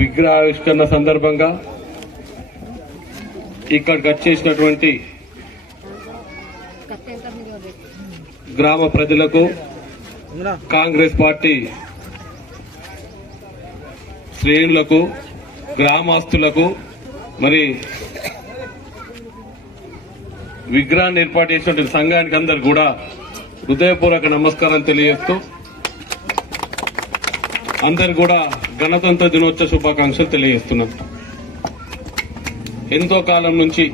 విగ్రహావిష్కరణ సందర్భంగా ఇక్కడికి వచ్చేసినటువంటి గ్రామ ప్రజలకు, కాంగ్రెస్ పార్టీ శ్రేణులకు, గ్రామస్తులకు, మరి విగ్రహాన్ని ఏర్పాటు చేసినటువంటి సంఘానికి అందరు కూడా హృదయపూర్వక నమస్కారాలు తెలియజేస్తూ అందరు కూడా గణతంత్ర దినోత్సవ శుభాకాంక్షలు తెలియజేస్తున్నాం. ఎంతో కాలం నుంచి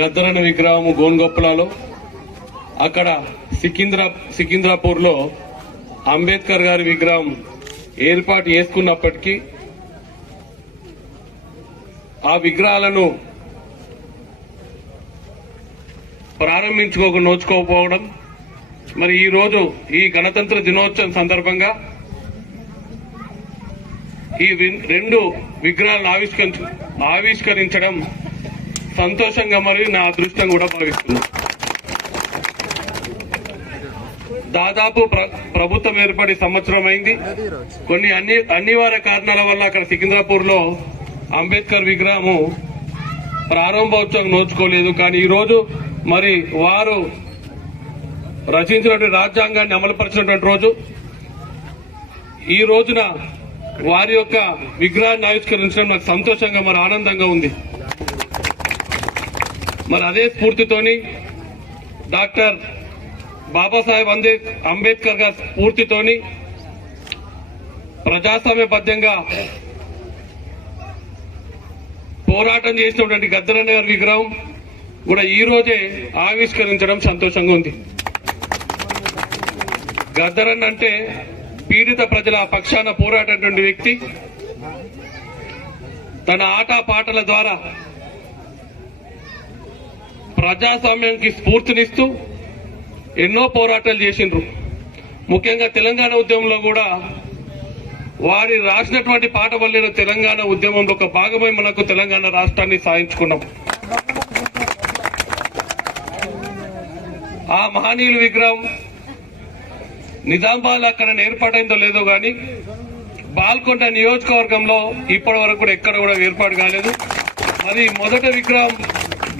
గద్దరన్న విగ్రహము గోన్గొప్పలలో, అక్కడ సికింద్రాపూర్ లో అంబేద్కర్ గారి విగ్రహం ఏర్పాటు చేసుకున్నప్పటికీ ఆ విగ్రహాలను నోచుకోకపోవడం, మరి ఈ రోజు ఈ గణతంత్ర దినోత్సవం సందర్భంగా ఈ రెండు విగ్రహాలను ఆవిష్కరించడం సంతోషంగా మరియు నా అదృష్టం కూడా భావిస్తున్నాను. దాదాపు ప్రభుత్వం ఏర్పడి సంవత్సరం అయింది. కొన్ని అనివార్య కారణాల వల్ల అక్కడ సికింద్రాపూర్ లో అంబేద్కర్ విగ్రహము ప్రారంభోత్సవం నోచుకోలేదు. కానీ ఈ రోజు మరి వారు రచించినటువంటి రాజ్యాంగాన్ని అమలుపరిచినటువంటి రోజు, ఈ రోజున వారి యొక్క విగ్రహాన్ని ఆవిష్కరించడం నాకు సంతోషంగా మరి ఆనందంగా ఉంది. మరి అదే స్ఫూర్తితోని డాక్టర్ బాబాసాహెబ్ అంబేద్కర్ గారి స్ఫూర్తితోని ప్రజాస్వామ్యబద్ధంగా పోరాటం చేసినటువంటి గద్దరన్న గారి విగ్రహం కూడా ఈ రోజే ఆవిష్కరించడం సంతోషంగా ఉంది. గద్దరన్న అంటే పీడిత ప్రజల పక్షాన పోరాటటువంటి వ్యక్తి. తన ఆటపాటల ద్వారా ప్రజాస్వామ్యానికి స్ఫూర్తినిస్తూ ఎన్నో పోరాటాలు చేసిండ్రు. ముఖ్యంగా తెలంగాణ ఉద్యమంలో కూడా వారి రాసినటువంటి పాట వల్ల తెలంగాణ ఉద్యమంలో ఒక భాగమై మనకు తెలంగాణ రాష్ట్రాన్ని సాధించుకున్నాం. ఆ మహనీయుల విగ్రహం నిజామాబాద్ అక్కడ ఏర్పాటైందో లేదో గాని బాల్కొండ నియోజకవర్గంలో ఇప్పటి వరకు కూడా ఎక్కడ కూడా ఏర్పాటు కాలేదు. మరి మొదట విగ్రహం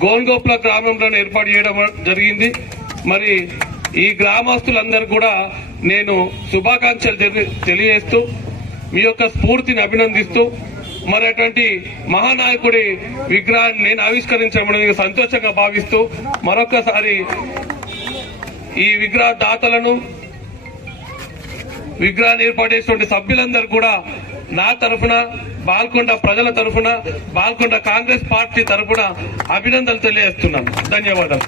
గోన్గోప్ల గ్రామంలో ఏర్పాటు చేయడం జరిగింది. మరి ఈ గ్రామస్తులందరూ కూడా నేను శుభాకాంక్షలు తెలియజేస్తూ మీ యొక్క స్ఫూర్తిని అభినందిస్తూ మరి అటువంటి మహానాయకుడి విగ్రహాన్ని నేను ఆవిష్కరించడం సంతోషంగా భావిస్తూ మరొకసారి ఈ విగ్రహ దాతలను, విగ్రహాన్ని ఏర్పాటు చేసినటువంటి సభ్యులందరూ కూడా నా తరఫున, బాల్కొండ ప్రజల తరఫున, బాల్కొండ కాంగ్రెస్ పార్టీ తరఫున అభినందనలు తెలియజేస్తున్నాను. ధన్యవాదాలు.